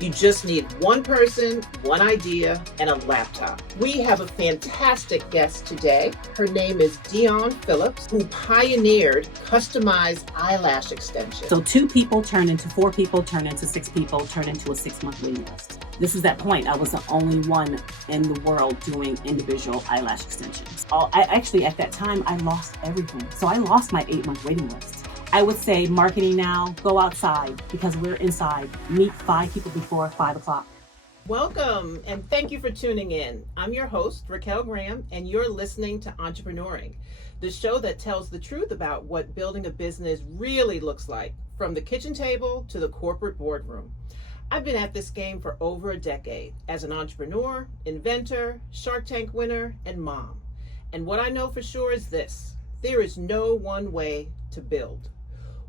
You just need one person, one idea, and a laptop. We have a fantastic guest today. Her name is Dion Phillips, who pioneered customized eyelash extensions. So 2 people turn into 4 people, turn into 6 people, turn into a 6-month waiting list. This is that point. I was the only one in the world doing individual eyelash extensions. At that time, I lost everything. So I lost my 8-month waiting list. I would say marketing now, go outside because we're inside. Meet 5 people before 5 o'clock. Welcome, and thank you for tuning in. I'm your host, Raquel Graham, and you're listening to Entrepreneuring, the show that tells the truth about what building a business really looks like, from the kitchen table to the corporate boardroom. I've been at this game for over a decade as an entrepreneur, inventor, Shark Tank winner, and mom. And what I know for sure is this: there is no one way to build.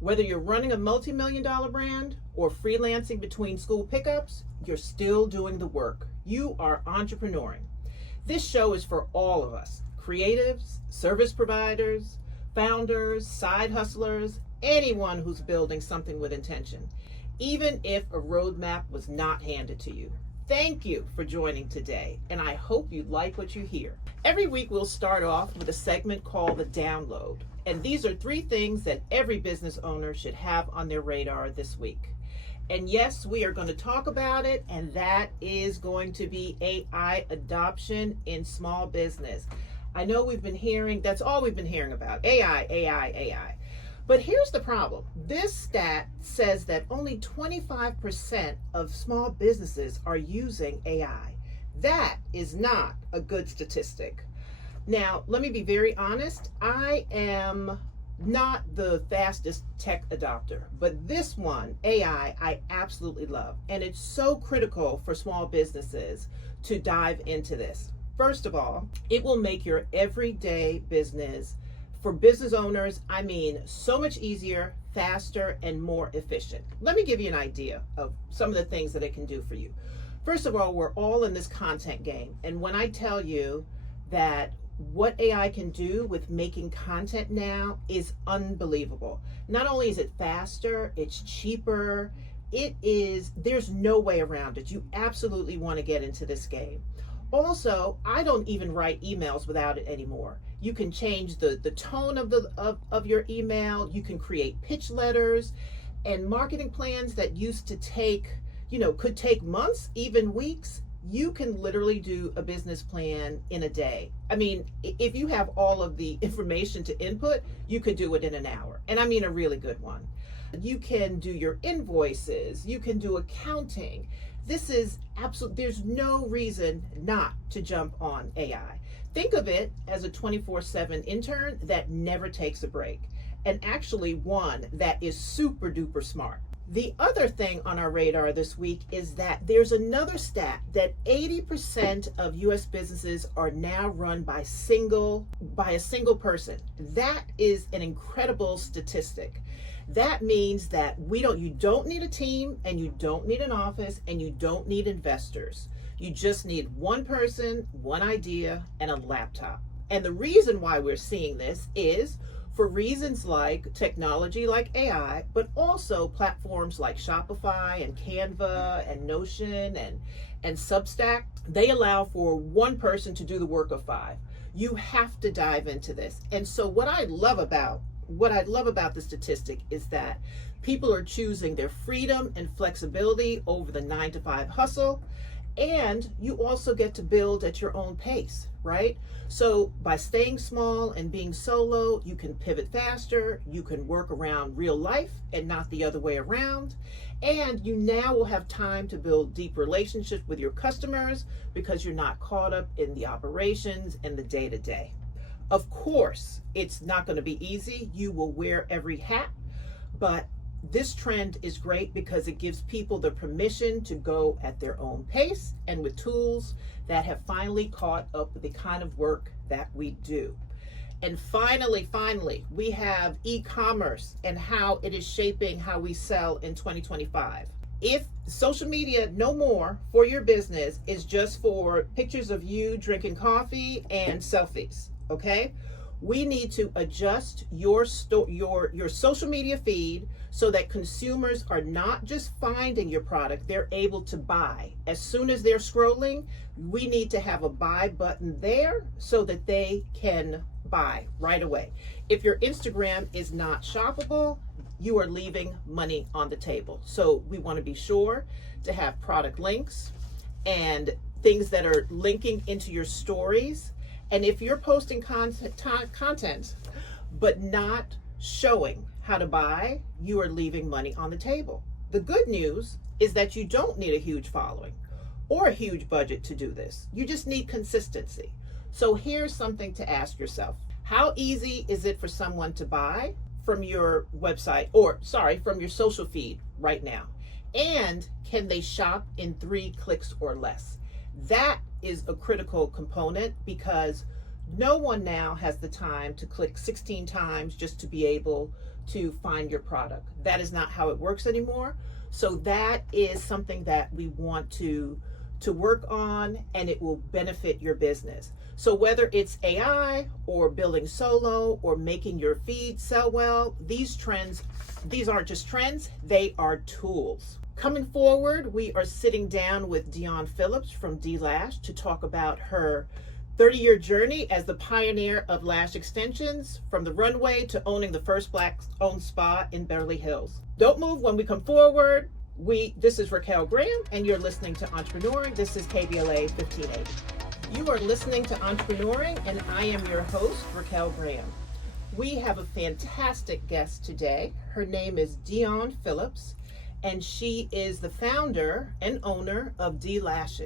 Whether you're running a multi-million-dollar brand or freelancing between school pickups, you're still doing the work. You are entrepreneuring. This show is for all of us: creatives, service providers, founders, side hustlers, anyone who's building something with intention, even if a roadmap was not handed to you. Thank you for joining today, and I hope you like what you hear. Every week we'll start off with a segment called The Download, and these are 3 things that every business owner should have on their radar this week. And yes, we are going to talk about it, and that is going to be AI adoption in small business. I know we've been hearing, that's all we've been hearing about, AI. But here's the problem. This stat says that only 25% of small businesses are using AI. That is not a good statistic. Now, let me be very honest. I am not the fastest tech adopter, but this one, AI, I absolutely love. And it's so critical for small businesses to dive into this. First of all, it will make your everyday business, for business owners, I mean, so much easier, faster, and more efficient. Let me give you an idea of some of the things that it can do for you. First of all, we're all in this content game. And when I tell you that what AI can do with making content now is unbelievable. Not only is it faster, it's cheaper, there's no way around it. You absolutely want to get into this game. Also, I don't even write emails without it anymore. You can change the tone of your email. You can create pitch letters and marketing plans that used to take, could take months, even weeks. You can literally do a business plan in a day. I mean, if you have all of the information to input, you could do it in an hour. And I mean a really good one. You can do your invoices. You can do accounting. This is there's no reason not to jump on AI. Think of it as a 24/7 intern that never takes a break, and actually one that is super duper smart. The other thing on our radar this week is that there's another stat that 80% of US businesses are now run by a single person. That is an incredible statistic. That means that you don't need a team, and you don't need an office, and you don't need investors. You just need one person, one idea, and a laptop. And the reason why we're seeing this is for reasons like technology like AI, but also platforms like Shopify and Canva and Notion and Substack. They allow for one person to do the work of 5. You have to dive into this. And so what I love about the statistic is that people are choosing their freedom and flexibility over the 9-to-5 hustle. And you also get to build at your own pace, right? So by staying small and being solo, you can pivot faster, you can work around real life and not the other way around. And you now will have time to build deep relationships with your customers because you're not caught up in the operations and the day-to-day. Of course, it's not going to be easy. You will wear every hat, but this trend is great because it gives people the permission to go at their own pace and with tools that have finally caught up with the kind of work that we do. And finally, we have e-commerce and how it is shaping how we sell in 2025. If social media no more for your business is just for pictures of you drinking coffee and selfies, okay? We need to adjust your social media feed so that consumers are not just finding your product, they're able to buy. As soon as they're scrolling, we need to have a buy button there so that they can buy right away. If your Instagram is not shoppable, you are leaving money on the table. So we want to be sure to have product links and things that are linking into your stories. And if you're posting content but not showing how to buy, you are leaving money on the table. The good news is that you don't need a huge following or a huge budget to do this. You just need consistency. So here's something to ask yourself. How easy is it for someone to buy from your website, from your social feed right now? And can they shop in 3 clicks or less? That is a critical component, because no one now has the time to click 16 times just to be able to find your product. That is not how it works anymore. So that is something that we want to work on, and it will benefit your business. So whether it's AI or building solo or making your feed sell well, these aren't just trends, they are tools. Coming forward, we are sitting down with Dion Phillips from Eyelash to talk about her 30-year journey as the pioneer of lash extensions, from the runway to owning the first Black-owned spa in Beverly Hills. Don't move when we come forward. This is Raquel Graham, and you're listening to Entrepreneuring. This is KBLA 1580. You are listening to Entrepreneuring, and I am your host, Raquel Graham. We have a fantastic guest today. Her name is Dion Phillips, and she is the founder and owner of Eyelash.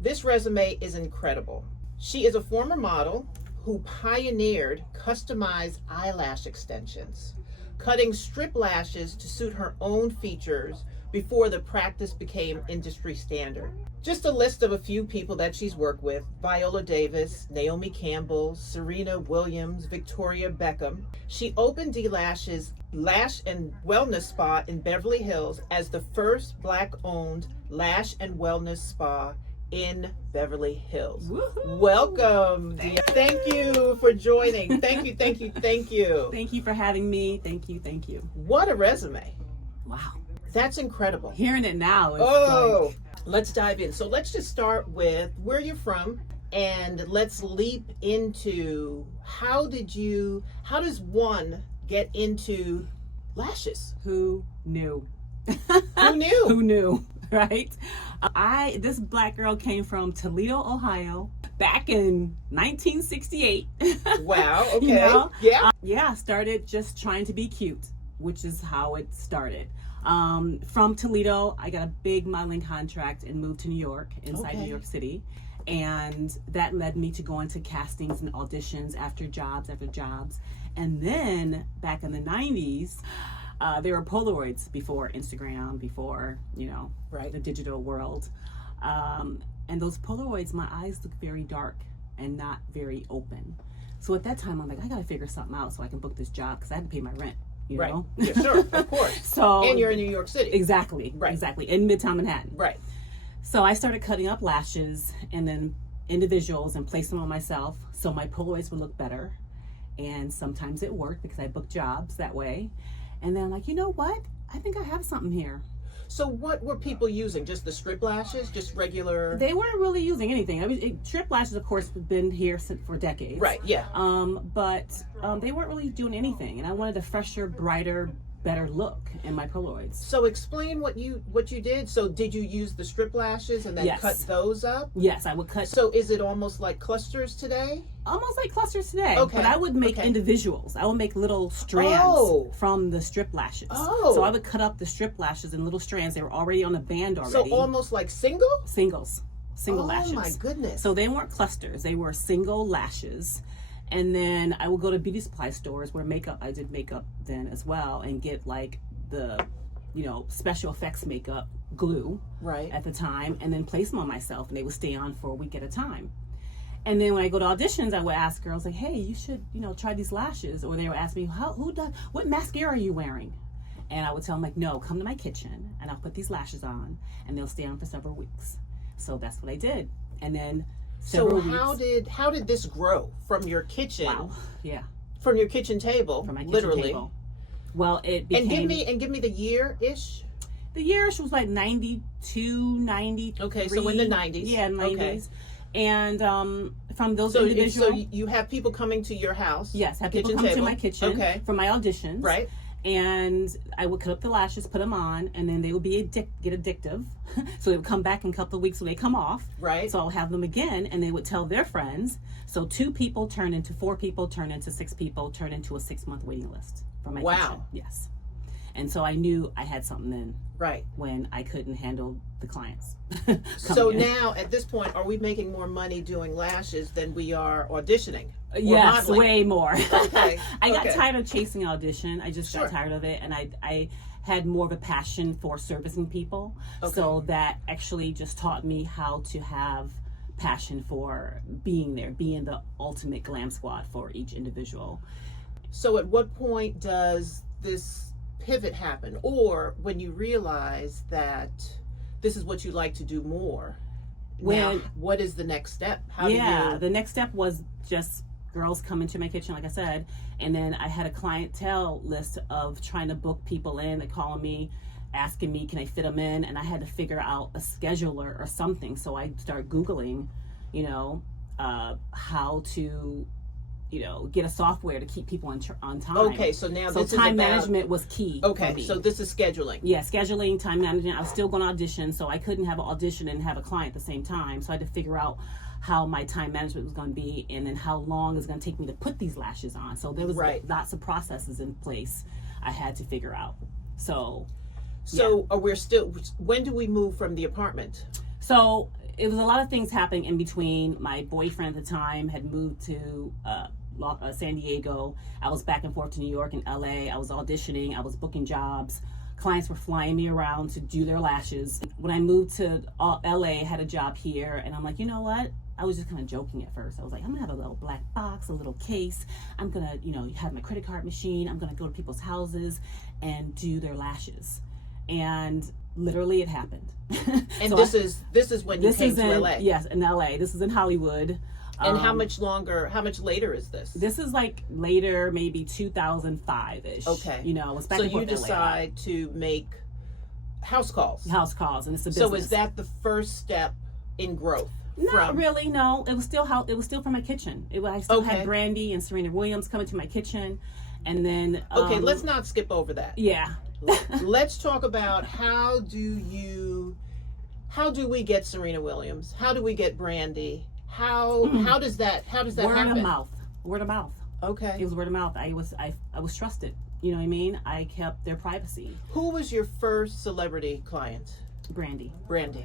This resume is incredible. She is a former model who pioneered customized eyelash extensions, cutting strip lashes to suit her own features before the practice became industry standard. Just a list of a few people that she's worked with: Viola, Naomi Campbell, Serena Williams, Victoria Beckham. She opened Eyelash's Lash and Wellness Spa in Beverly Hills as the first Black-owned lash and wellness spa in Beverly Hills. Woo-hoo. Welcome. Thank you for joining. Thank you. Thank you for having me. Thank you. What a resume. Wow. That's incredible. Hearing it now is let's dive in. So let's just start with where you're from, and let's leap into how does one get into lashes? Who knew? Who knew? Who knew, right? This Black girl came from Toledo, Ohio, back in 1968. Wow, okay. You know? Yeah. Started just trying to be cute, which is how it started. From Toledo, I got a big modeling contract and moved to New York, inside New York City. And that led me to going to castings and auditions after jobs. And then back in the 90s, there were Polaroids before Instagram, before, the digital world. And those Polaroids, my eyes look very dark and not very open. So at that time, I'm like, I got to figure something out so I can book this job, because I had to pay my rent. You know? Yeah, sure, of course. And you're in New York City. Exactly, in Midtown Manhattan. Right. So I started cutting up lashes and then individuals and placed them on myself so my Polaroids would look better. And sometimes it worked because I booked jobs that way. And then I'm like, you know what? I think I have something here. So what were people using? Just the strip lashes? Just regular? They weren't really using anything. I mean, strip lashes, of course, have been here for decades. Right, yeah. But they weren't really doing anything. And I wanted a fresher, brighter, better look in my Polaroids. So explain what you did. So did you use the strip lashes and then cut those up? Yes, I would cut. So is it almost like clusters today? Almost like clusters today. Okay. But I would make individuals. I would make little strands from the strip lashes. So I would cut up the strip lashes in little strands. They were already on a band already. So almost like Single lashes. Oh my goodness. So they weren't clusters. They were single lashes. And then I would go to beauty supply stores where I did makeup then as well, and get like the, special effects makeup glue at the time, and then place them on myself, and they would stay on for a week at a time. And then when I go to auditions, I would ask girls like, hey, you should, try these lashes. Or they would ask me, what mascara are you wearing? And I would tell them like, no, come to my kitchen and I'll put these lashes on, and they'll stay on for several weeks. So that's what I did. And then how did this grow from your kitchen? Wow. Yeah. From your kitchen table, from my kitchen literally. table. Well, it became... And give me the year-ish. The year-ish was like 92, 93. Okay, so in the 90s. Yeah, 90s. Okay. And from those so individual... So you have people coming to your house? Yes, have people come to my kitchen for my auditions. Right. And I would cut up the lashes, put them on, and then they would be get addictive. So they would come back in a couple of weeks when they come off. Right. So I'll have them again, and they would tell their friends. So 2 people turn into 4 people, turn into 6 people, turn into a 6-month waiting list for my kitchen. Yes. And so I knew I had something then. Right. When I couldn't handle the clients. So now, at this point, are we making more money doing lashes than we are auditioning? Yes, modeling? way more. Okay. I got tired of chasing audition. I just got tired of it, and I had more of a passion for servicing people. Okay. So that actually just taught me how to have passion for being there, being the ultimate glam squad for each individual. So at what point does this pivot happen, or when you realize that this is what you like to do more? Now, what is the next step? The next step was just girls come into my kitchen, like I said, and then I had a clientele list of trying to book people in. They calling me, asking me, can I fit them in? And I had to figure out a scheduler or something. So I started Googling, how to, get a software to keep people on time. Okay, so now this is time management was key. Okay, so this is scheduling. Yeah, scheduling, time management. I was still going to audition, so I couldn't have an audition and have a client at the same time. So I had to figure out how my time management was going to be, and then how long it was going to take me to put these lashes on. So there was lots of processes in place I had to figure out. So we're still, when do we move from the apartment? So it was a lot of things happening in between. My boyfriend at the time had moved to San Diego. I was back and forth to New York and LA. I was auditioning. I was booking jobs. Clients were flying me around to do their lashes. When I moved to LA, I had a job here, and I'm like, you know what? I was just kind of joking at first. I was like, I'm gonna have a little black box, a little case. I'm gonna, have my credit card machine. I'm gonna go to people's houses and do their lashes. And literally it happened. And so this is when you came to LA? Yes, in LA. This is in Hollywood. And how much later is this? This is like later, maybe 2005-ish. Okay. It was back so and forth you decide to make house calls. House calls, and it's a business. So is that the first step in growth? Not really, no. It was still from my kitchen. I still had Brandy and Serena Williams coming to my kitchen, and then okay, let's not skip over that. Yeah. Let's talk about how do we get Serena Williams? How do we get Brandy? How does that happen? Word of mouth. Okay. It was word of mouth. I was trusted. You know what I mean? I kept their privacy. Who was your first celebrity client? Brandy.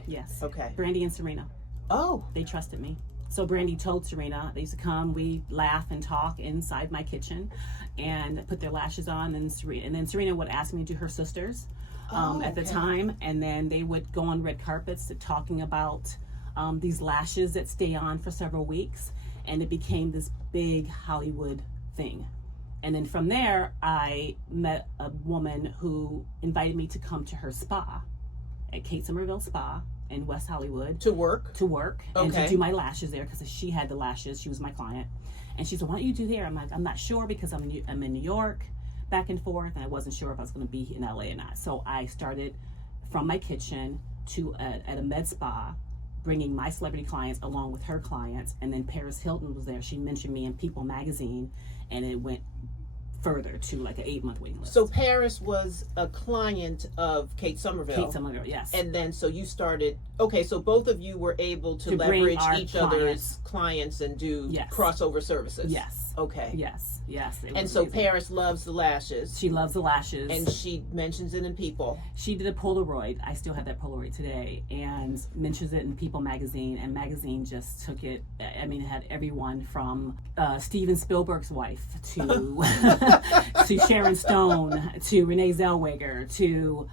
Yes. Okay. Brandy and Serena. Oh. They trusted me. So Brandy told Serena, they used to come, we laugh and talk inside my kitchen and put their lashes on, and then Serena would ask me to do her sisters at the time, and then they would go on red carpets talking about these lashes that stay on for several weeks, and it became this big Hollywood thing. And then from there, I met a woman who invited me to come to her spa at Kate Somerville Spa in West Hollywood. To work, and to do my lashes there, because she had the lashes. She was my client. And she said, why don't you do here? I'm like, I'm not sure, because I'm in New York, back and forth, and I wasn't sure if I was going to be in LA or not. So I started from my kitchen to at a med spa, bringing my celebrity clients along with her clients. And then Paris Hilton was there. She mentioned me in People magazine, and it went further to like an 8-month waiting list. So Paris was a client of Kate Somerville. Kate Somerville, yes. And then so you started, so both of you were able to leverage each other's clients and do crossover services. Yes. Okay. Yes. And so Paris loves the lashes. She loves the lashes. And she mentions it in People. She did a Polaroid. I still have that Polaroid today, and mentions it in People magazine, and magazine just took it. I mean, it had everyone from Steven Spielberg's wife to to Sharon Stone to Renee Zellweger to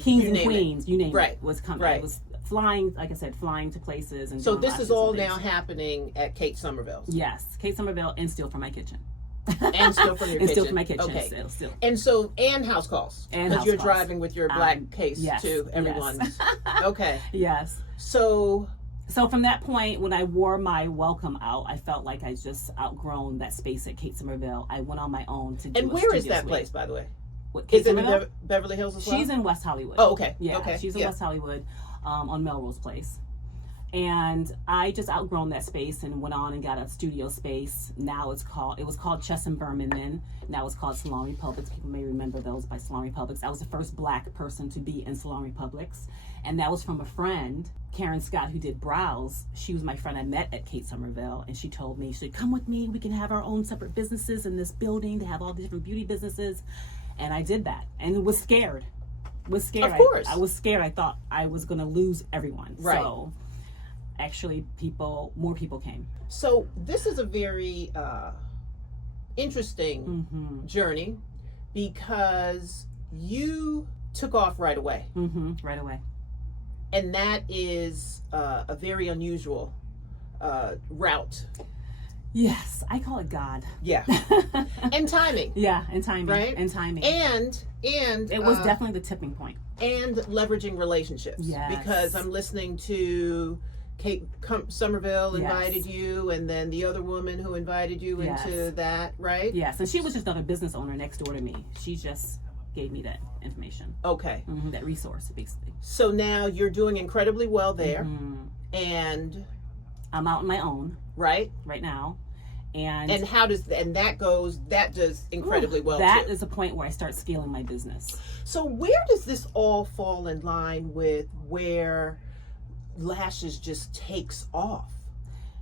Kings and Queens. You name it was coming. Right. It was flying, like I said, flying to places. And so this is all now happening at Kate Somerville's. Yes, Kate Somerville, and still from my kitchen. And still from your kitchen. Still from my kitchen. Okay. Still. And house calls. Because you're driving with your black case to everyone's. Yes. Okay. Yes. So So from that point, when I wore my welcome out, I felt like I just outgrown that space at Kate Somerville. I went on my own to do And a where is studio that suite. place, by the way? What, Kate Is it in Somerville? Beverly Hills as well? She's in West Hollywood. Oh, okay. Yeah, Okay. she's in West Hollywood, on Melrose Place. And I just outgrown that space and went on and got a studio space. Now it was called Chess and Berman then. Now it's called Salon Republics. People may remember those by Salon Republics. I was the first Black person to be in Salon Republics. And that was from a friend, Karen Scott, who did brows. She was my friend I met at Kate Somerville. And she told me, she said, come with me. We can have our own separate businesses in this building. They have all the different beauty businesses. And I did that and was scared. Of course. I was scared. I thought I was going to lose everyone. Right. So actually more people came. So this is a very interesting journey because you took off right away. Right away. And that is a very unusual route. Yes, I call it God. Yeah. And timing. Yeah, and timing. Right? And timing. And it was definitely the tipping point. And leveraging relationships. Yes. Because I'm listening to Kate Somerville invited Yes. you, and then the other woman who invited you Yes. into that, right? Yes, and she was just another business owner next door to me. She just gave me that information. Okay. That resource, basically. So now you're doing incredibly well there, and I'm out on my own right now. And that does incredibly well that too. is a point where I start scaling my business. So where does this all fall in line with where lashes just takes off?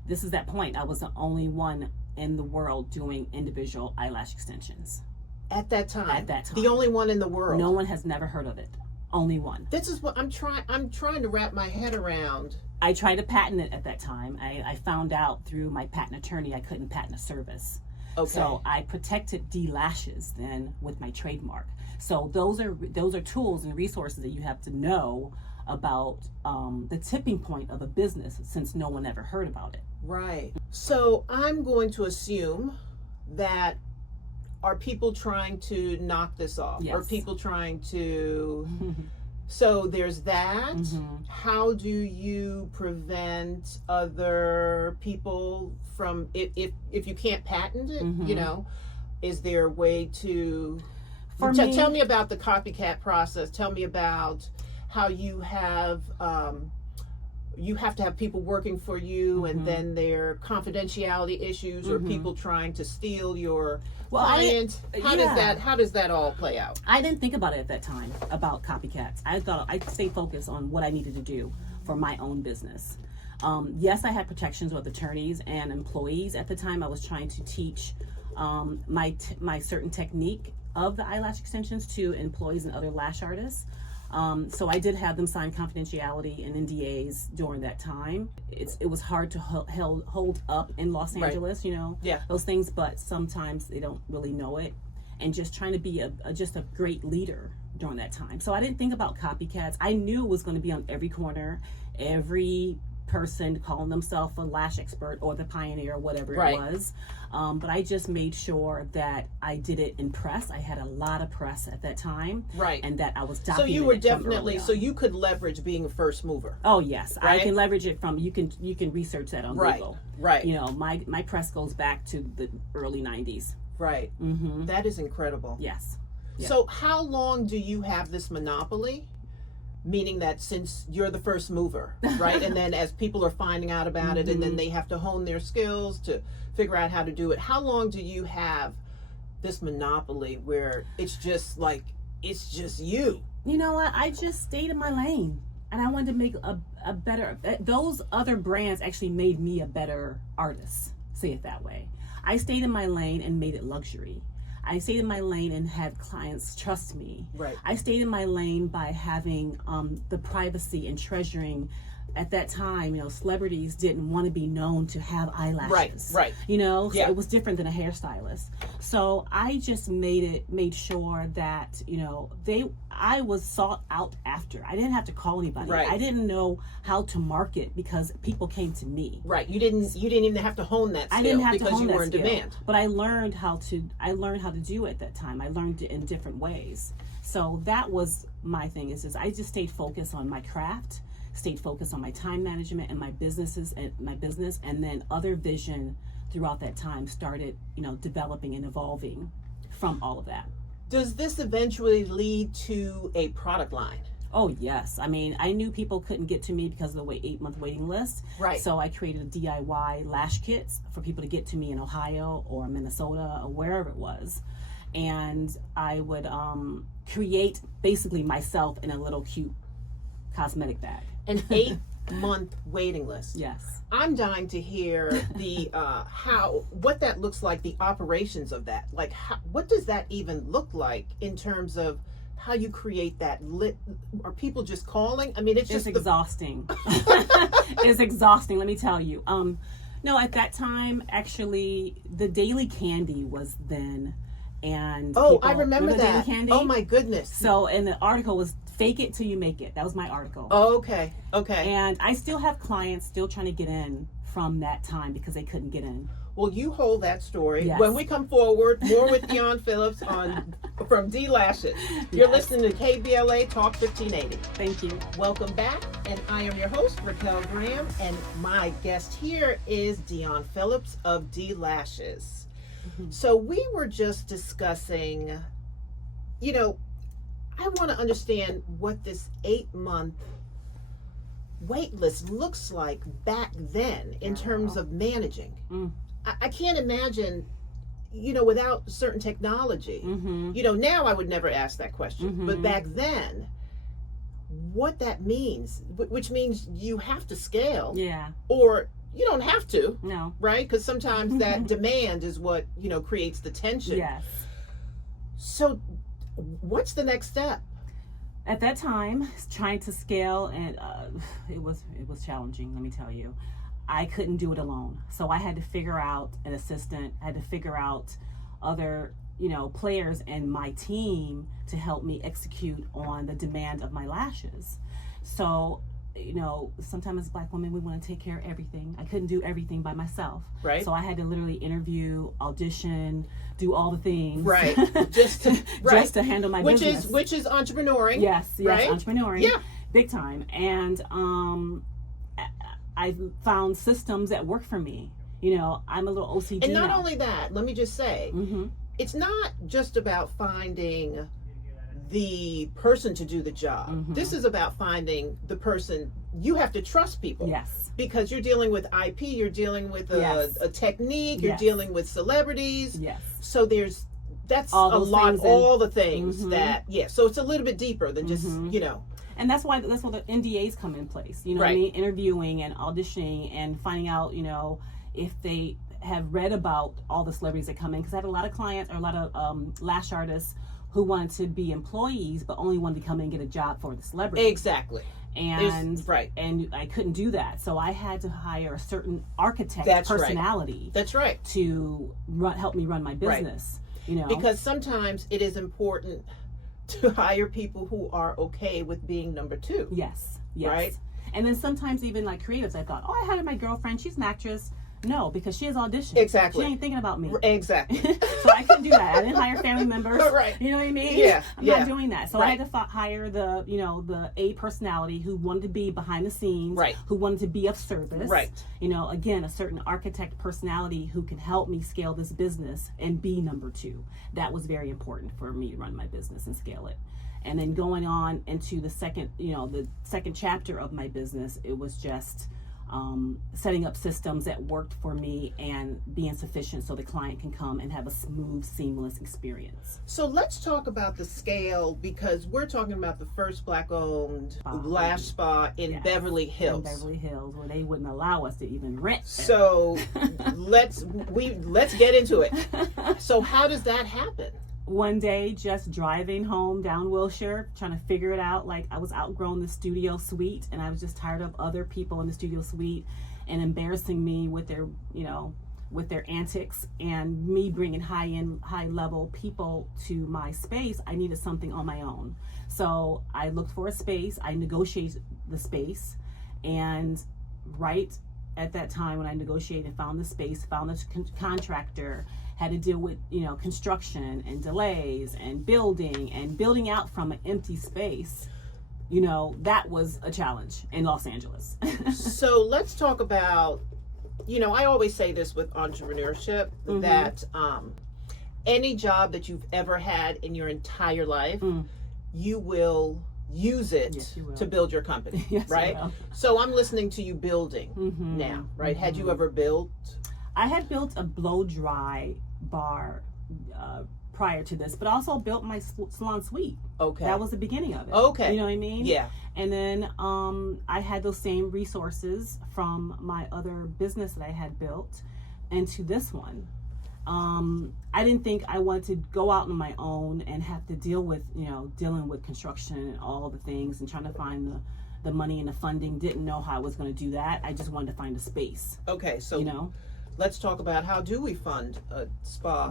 This is that point. I was the only one in the world doing individual eyelash extensions. At that time. The The only one in the world. No one has never heard of it. Only one. This is what I'm trying to wrap my head around. I tried to patent it at that time. I found out through my patent attorney I couldn't patent a service. Okay. So I protected D-lashes then with my trademark. So those are tools and resources that you have to know about the tipping point of a business since no one ever heard about it. Right. So I'm going to assume that are people trying to knock this off? Yes. Are people trying to... So there's that. How do you prevent other people from, if you can't patent it, you know, is there a way to... Tell me about the copycat process. Tell me about how you have to have people working for you, and then there are confidentiality issues or people trying to steal your client. How does that all play out? I didn't think about it at that time about copycats. I thought I'd stay focused on what I needed to do for my own business. Yes, I had protections with attorneys and employees. At the time, I was trying to teach my certain technique of the eyelash extensions to employees and other lash artists. So I did have them sign confidentiality and NDAs during that time. It was hard to hold up in Los Angeles, you know, those things, but sometimes they don't really know it. And just trying to be just a great leader during that time. So I didn't think about copycats. I knew it was going to be on every corner, every person calling themselves a lash expert or the pioneer, whatever it was. But I just made sure that I did it in press. I had a lot of press at that time. Right. And that I was documenting. So you were definitely, so you could leverage being a first mover. Oh, yes. Right? I can leverage it from, you can research that on Google. Right. You know, my press goes back to the early 90s. Right. That is incredible. Yes. Yeah. So how long do you have this monopoly? Meaning that since you're the first mover, right? And then as people are finding out about it, and then they have to hone their skills to figure out how to do it. How long do you have this monopoly where it's just you? You know what? I just stayed in my lane. And I wanted to make a better, those other brands actually made me a better artist, say it that way. I stayed in my lane and made it luxury. I stayed in my lane and had clients trust me. Right. I stayed in my lane by having the privacy and treasuring. At that time, you know, celebrities didn't want to be known to have eyelashes. Right. You know, so Yeah. it was different than a hairstylist. So I just made sure that, you know, I was sought out after. I didn't have to call anybody. Right. I didn't know how to market because people came to me. Right. You didn't even have to hone that skill. I didn't have because to hone you that were in skill, demand. but I learned how to do it at that time. I learned it in different ways. So that was my thing, is just I just stayed focused on my craft, stayed focused on my time management and my business, and then other vision throughout that time started, developing and evolving from all of that. Does this eventually lead to a product line? Oh, yes. I mean, I knew people couldn't get to me because of the 8-month waiting list. Right. So I created a DIY lash kits for people to get to me in Ohio or Minnesota or wherever it was. And I would create basically myself in a little cute cosmetic bag. An 8-month waiting list. Yes. I'm dying to hear the what that looks like, the operations of that. Like, what does that even look like in terms of how you create that? Are people just calling? I mean, it's exhausting. It's exhausting, let me tell you. No, at that time, actually, the daily candy was then. And I remember that. Daily candy? Oh my goodness. So, and the article was "Fake It Till You Make It." That was my article. Oh, okay. And I still have clients still trying to get in from that time because they couldn't get in. Well, you hold that story. Yes. When we come forward, more with Dion Phillips from Eyelash. You're listening to KBLA Talk 1580. Thank you. Welcome back, and I am your host, Raquel Graham, and my guest here is Dion Phillips of Eyelash. So we were just discussing, I want to understand what this 8-month wait list looks like back then in terms of managing. I can't imagine, without certain technology. Now I would never ask that question, but back then, what that means, which means you have to scale. Yeah. Or you don't have to. No. Right? Because sometimes that demand is what, creates the tension. Yes. So what's the next step? At that time, trying to scale, and it was challenging, let me tell you. I couldn't do it alone. So I had to figure out an assistant, I had to figure out other, players in my team to help me execute on the demand of my lashes. So, sometimes as Black women, we want to take care of everything. I couldn't do everything by myself. Right. So I had to literally interview, audition, do all the things. Right. Just to handle my business. Which is entrepreneuring. Yes, right? Entrepreneuring. Yeah. Big time. And I found systems that work for me. I'm a little OCD And not now. only that, let me just say, it's not just about finding the person to do the job. This is about finding the person. You have to trust people. Yes. Because you're dealing with IP, you're dealing with a technique, you're dealing with celebrities. Yes. So that's all a lot, all the things that, so it's a little bit deeper than just, And that's why the NDAs come in place. You know what I mean? Interviewing and auditioning and finding out, if they have read about all the celebrities that come in. Because I had a lot of clients or a lot of lash artists who wanted to be employees but only wanted to come in and get a job for the celebrity. Exactly. And I couldn't do that. So I had to hire a certain architect personality. That's right. To help me run my business. Because sometimes it is important to hire people who are okay with being number two. Yes. Right? And then sometimes even like creatives, I thought, I hired my girlfriend, she's an actress. No, because she has auditioned. Exactly. She ain't thinking about me. Exactly. So I couldn't do that. I didn't hire family members. Right. You know what I mean? Yeah. I'm not doing that. So I had to hire the A personality who wanted to be behind the scenes. Right. Who wanted to be of service. Right. Again, a certain architect personality who can help me scale this business and be number two. That was very important for me to run my business and scale it. And then going on into the second chapter of my business, it was just setting up systems that worked for me and being sufficient so the client can come and have a smooth, seamless experience. So let's talk about the scale, because we're talking about the first Black-owned lash spa in Beverly Hills. In Beverly Hills, where they wouldn't allow us to even rent. So let's get into it. So how does that happen? One day, just driving home down Wilshire, trying to figure it out. Like, I was outgrown the studio suite, and I was just tired of other people in the studio suite and embarrassing me with their, with their antics, and me bringing high level people to my space. I needed something on my own. So I looked for a space. I negotiated the space, and right at that time when I negotiated, found the space, found the contractor, had to deal with, construction and delays and building out from an empty space. You know, that was a challenge in Los Angeles. So let's talk about, I always say this with entrepreneurship, that any job that you've ever had in your entire life, you will use it to build your company, Yes, right? So I'm listening to you building now, right? Had you ever built? I had built a blow dry bar prior to this, but also built my salon suite. Okay. That was the beginning of it. Okay. You know what I mean? Yeah. And then I had those same resources from my other business that I had built into this one. I didn't think I wanted to go out on my own and have to dealing with construction and all the things and trying to find the money and the funding. Didn't know how I was going to do that. I just wanted to find a space. Okay. So, let's talk about how do we fund a spa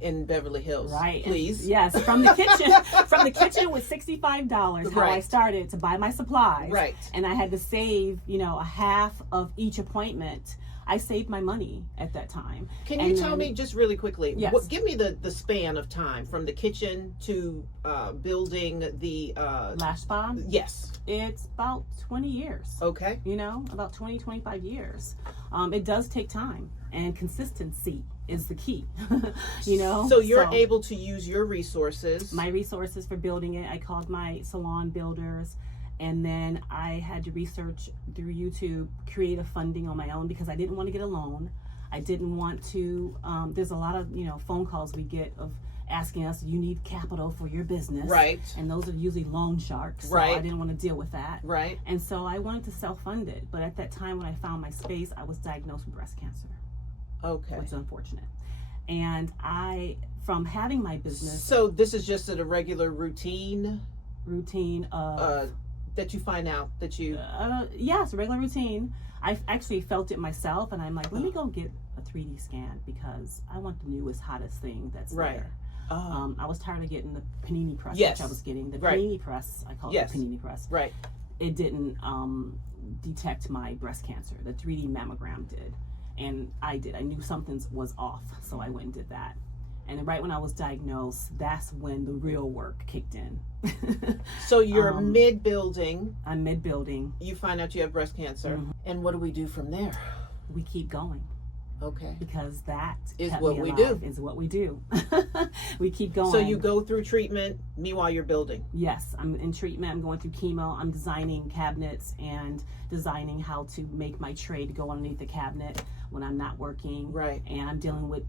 in Beverly Hills, right? Please. And, yes, from the kitchen with $65. How I started to buy my supplies, right? And I had to save, a half of each appointment. I saved my money at that time. Can you tell me just really quickly? Yes. Give me the span of time from the kitchen to building the lash spa. Yes, it's about 20 years. Okay. About 20, 25 years. It does take time, and consistency is the key. So you're able to use your resources. My resources for building it. I called my salon builders. And then I had to research through YouTube, creative funding on my own because I didn't want to get a loan. I didn't want to, there's a lot of, phone calls we get of asking us, you need capital for your business. Right. And those are usually loan sharks. So right. I didn't want to deal with that. Right. And so I wanted to self-fund it. But at that time when I found my space, I was diagnosed with breast cancer. Okay. Which is unfortunate. And from having my business. So this is just a regular routine of... that you find out that you... yes, a regular routine. I actually felt it myself, and I'm like, let me go get a 3D scan because I want the newest, hottest thing that's there. I was tired of getting the panini press, which I was getting. The panini press, I call it the panini press. Right. It didn't detect my breast cancer. The 3D mammogram did. And I did. I knew something was off, so I went and did that. And right when I was diagnosed, that's when the real work kicked in. So you're mid-building. I'm mid-building. You find out you have breast cancer. And what do we do from there? We keep going. Okay. Because that is what we do. Is what we do. We keep going. So you go through treatment, meanwhile you're building. Yes, I'm in treatment. I'm going through chemo. I'm designing cabinets and designing how to make my tray to go underneath the cabinet when I'm not working. Right. And I'm dealing with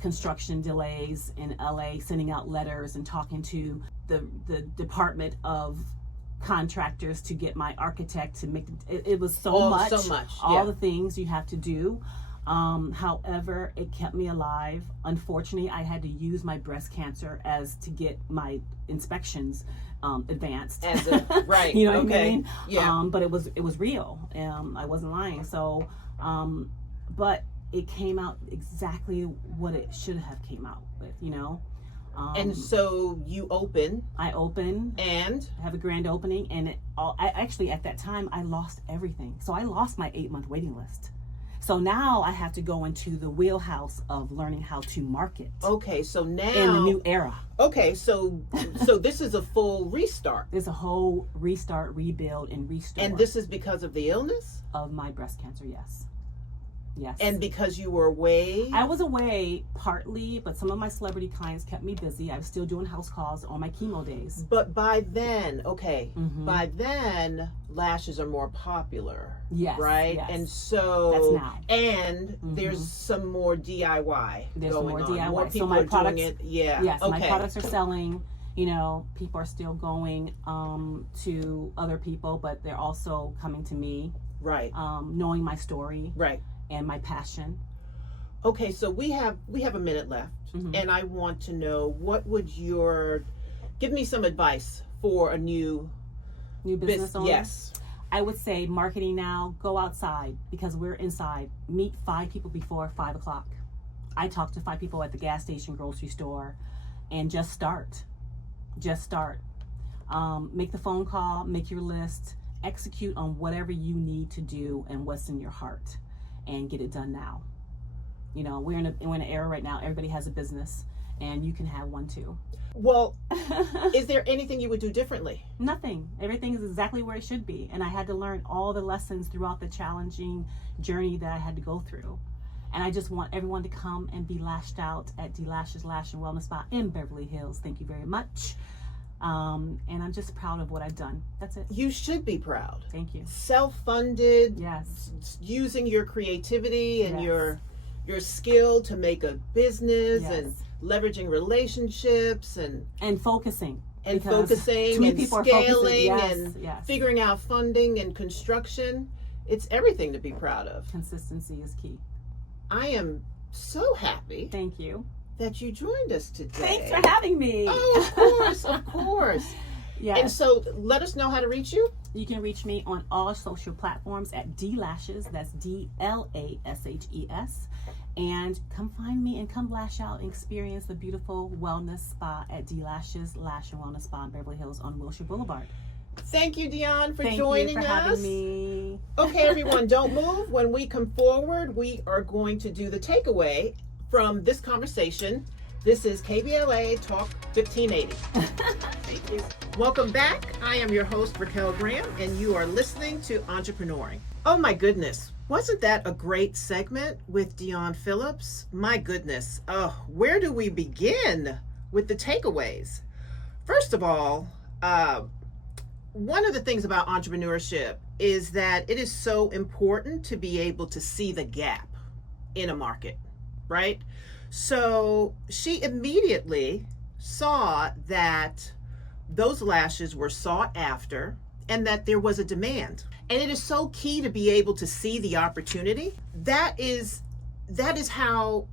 construction delays in LA, sending out letters and talking to the Department of Contractors to get my architect to make it was so much all the things you have to do. However, it kept me alive. Unfortunately, I had to use my breast cancer as to get my inspections advanced. As a right, you know what I mean? Yeah. But it was real. I wasn't lying. So, but it came out exactly what it should have came out with. And so you open. I open and have a grand opening, and I actually at that time I lost everything. So I lost my 8-month waiting list. So now I have to go into the wheelhouse of learning how to market. Okay, so now in the new era. Okay, so this is a full restart. It's a whole restart, rebuild, and restore. And this is because of the illness of my breast cancer. Yes. Yes. And because you were away? I was away partly, but some of my celebrity clients kept me busy. I was still doing house calls on my chemo days. But by then, by then, lashes are more popular. Yes. Right? Yes. And so, that's now. And there's some more DIY going on. DIY. More people so my are products, doing it. Yeah. Yes, okay. My products are selling. People are still going to other people, but they're also coming to me. Right. Knowing my story. Right. And my passion. Okay, so we have a minute left, and I want to know what would give me some advice for a new business owner? Yes. I would say marketing now, go outside because we're inside. Meet 5 people before 5 o'clock. I talk to 5 people at the gas station, grocery store, and just start. Make the phone call, make your list, execute on whatever you need to do and what's in your heart. And get it done now. We're in an era right now. Everybody has a business, and you can have one too. Well, is there anything you would do differently? Nothing. Everything is exactly where it should be. And I had to learn all the lessons throughout the challenging journey that I had to go through. And I just want everyone to come and be lashed out at DIONNE'S Lash and Wellness Spa in Beverly Hills. Thank you very much. And I'm just proud of what I've done. That's it. You should be proud. Thank you. Self-funded. Yes. Using your creativity and Yes. your skill to make a business Yes. and leveraging relationships and focusing. and Because focusing too many and people are focusing. scaling Yes, and yes. figuring out funding and construction. It's everything to be proud of. Consistency is key. I am so happy Thank you. that you joined us today. Thanks for having me. Oh, of course, of course. Yes. And so let us know how to reach you. You can reach me on all social platforms at DLashes. That's DLASHES. And come find me and come lash out and experience the beautiful wellness spa at DLashes Lash and Wellness Spa in Beverly Hills on Wilshire Boulevard. Thank you, Dion, for Thank joining you for us. having me. Okay, everyone, don't move. When we come forward, we are going to do the takeaway from this conversation. This is KBLA Talk 1580. Thank you. Welcome back. I am your host, Raquel Graham, and you are listening to Entrepreneuring. Oh my goodness. Wasn't that a great segment with Dion Phillips? My goodness. Where do we begin with the takeaways? First of all, one of the things about entrepreneurship is that it is so important to be able to see the gap in a market, right? So she immediately saw that those lashes were sought after and that there was a demand. And it is so key to be able to see the opportunity. That is how,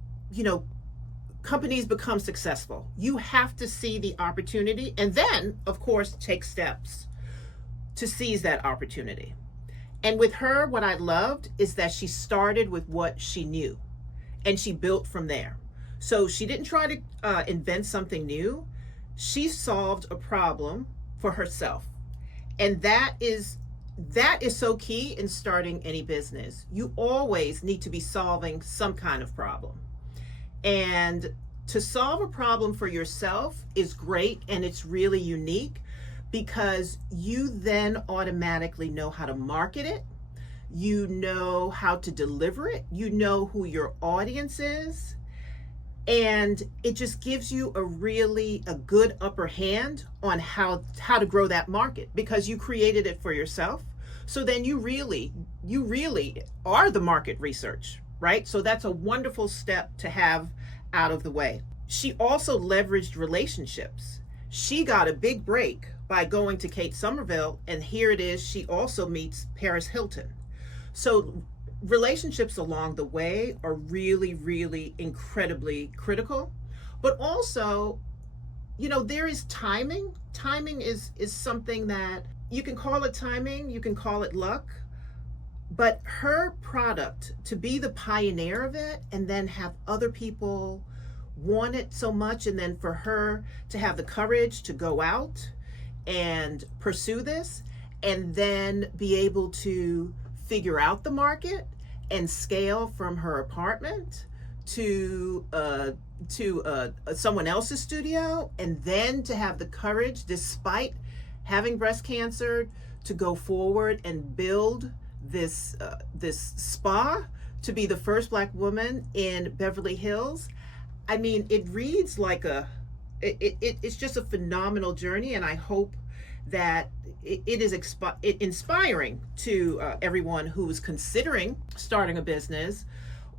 companies become successful. You have to see the opportunity and then, of course, take steps to seize that opportunity. And with her, what I loved is that she started with what she knew and she built from there. So she didn't try to invent something new. She solved a problem for herself. And that is so key in starting any business. You always need to be solving some kind of problem. And to solve a problem for yourself is great, and it's really unique because you then automatically know how to market it. You know how to deliver it. You know who your audience is. And it just gives you a good upper hand on how to grow that market because you created it for yourself. So then you really are the market research, right? So that's a wonderful step to have out of the way. She also leveraged relationships. She got a big break by going to Kate Somerville, and here it is, she also meets Paris Hilton. So relationships along the way are really, really incredibly critical. But also, there is timing. Timing is something that you can call it timing, you can call it luck, but her product, to be the pioneer of it and then have other people want it so much, and then for her to have the courage to go out and pursue this and then be able to figure out the market and scale from her apartment to someone else's studio, and then to have the courage, despite having breast cancer, to go forward and build this spa, to be the first Black woman in Beverly Hills. I mean, it reads like it's just a phenomenal journey, and I hope that it is inspiring to everyone who is considering starting a business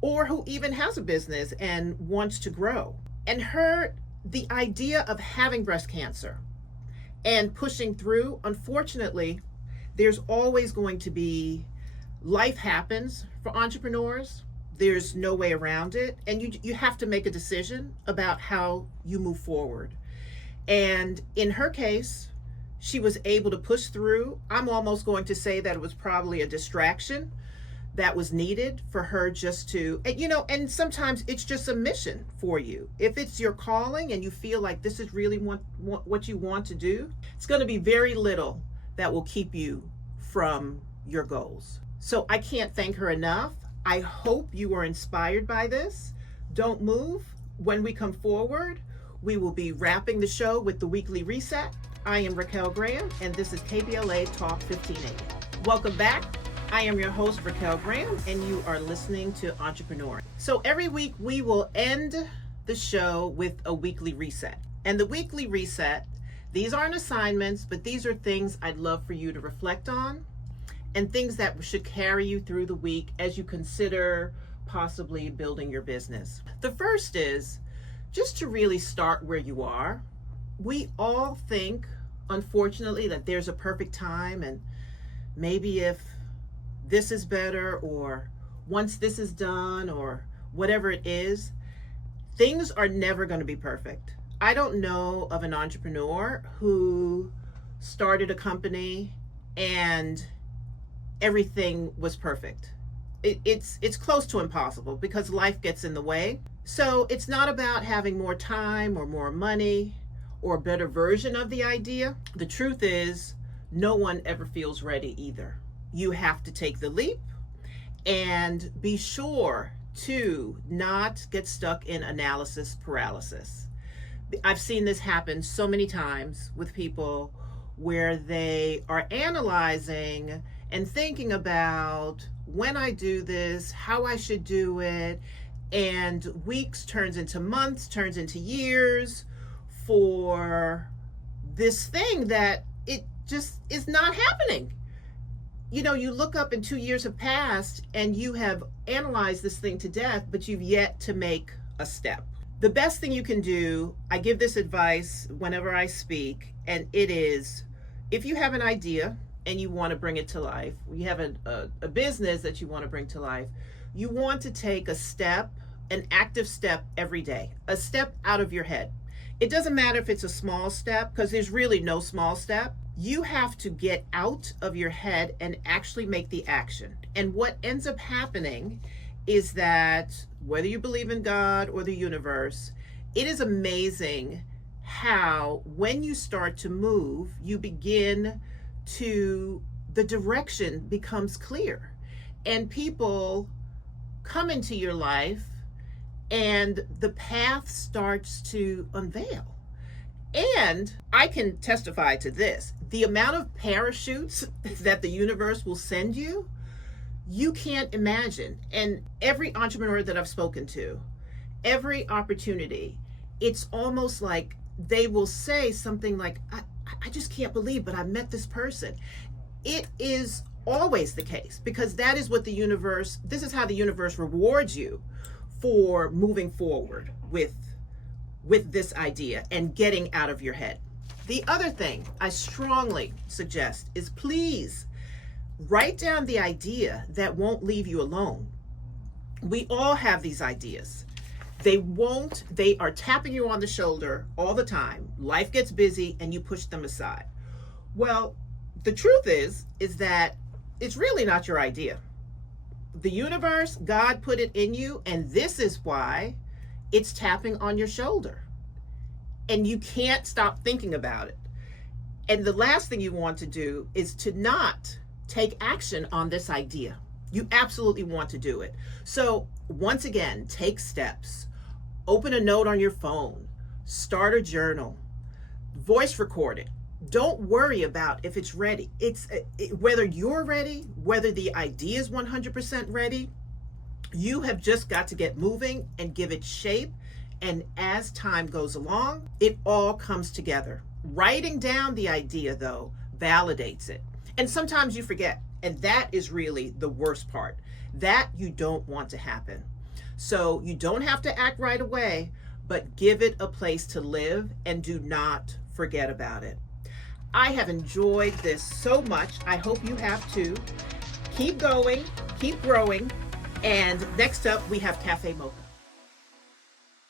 or who even has a business and wants to grow. And the idea of having breast cancer and pushing through, unfortunately, there's always going to be, life happens for entrepreneurs. There's no way around it. And you have to make a decision about how you move forward. And in her case, she was able to push through. I'm almost going to say that it was probably a distraction that was needed for her just to, and sometimes it's just a mission for you. If it's your calling and you feel like this is really what you want to do, it's going to be very little that will keep you from your goals. So I can't thank her enough. I hope you are inspired by this. Don't move. When we come forward, We will be wrapping the show with the weekly reset. I am Raquel Graham, and this is KBLA Talk 1580. Welcome back. I am your host, Raquel Graham, and you are listening to Entrepreneur. So every week we will end the show with a weekly reset. And the weekly reset, these aren't assignments, but these are things I'd love for you to reflect on and things that should carry you through the week as you consider possibly building your business. The first is just to really start where you are. We all think, unfortunately, that there's a perfect time, and maybe if this is better, or once this is done, or whatever it is, things are never going to be perfect. I don't know of an entrepreneur who started a company and everything was perfect. It's close to impossible because life gets in the way. So it's not about having more time or more money or a better version of the idea. The truth is, no one ever feels ready either. You have to take the leap and be sure to not get stuck in analysis paralysis. I've seen this happen so many times with people where they are analyzing and thinking about when I do this, how I should do it, and weeks turns into months, turns into years for this thing that it just is not happening. You know, you look up and 2 years have passed and you have analyzed this thing to death, but you've yet to make a step. The best thing you can do, I give this advice whenever I speak, and it is, if you have an idea and you want to bring it to life, you have a business that you want to bring to life, you want to take a step, an active step every day, a step out of your head. It doesn't matter if it's a small step, because there's really no small step. You have to get out of your head and actually make the action. And what ends up happening is that whether you believe in God or the universe, it is amazing how when you start to move, you begin to, the direction becomes clear, and people come into your life and the path starts to unveil. And I can testify to this. The amount of parachutes that the universe will send you, you can't imagine. And every entrepreneur that I've spoken to, every opportunity, it's almost like they will say something like, I just can't believe, but I met this person. It is always the case, because that is what the universe, this is how the universe rewards you for moving forward with this idea and getting out of your head. The other thing I strongly suggest is, please write down the idea that won't leave you alone. We all have these ideas. They are tapping you on the shoulder all the time. Life gets busy and you push them aside. Well, the truth is that it's really not your idea. The universe, God put it in you, and this is why it's tapping on your shoulder. And you can't stop thinking about it. And the last thing you want to do is to not take action on this idea. You absolutely want to do it. So once again, take steps. Open a note on your phone. Start a journal. Voice record it. Don't worry about if it's ready. Whether you're ready, whether the idea is 100% ready, you have just got to get moving and give it shape. And as time goes along, it all comes together. Writing down the idea, though, validates it. And sometimes you forget. And that is really the worst part. That you don't want to happen. So you don't have to act right away, but give it a place to live and do not forget about it. I have enjoyed this so much. I hope you have too. Keep going, keep growing. And next up, we have Cafe Mocha.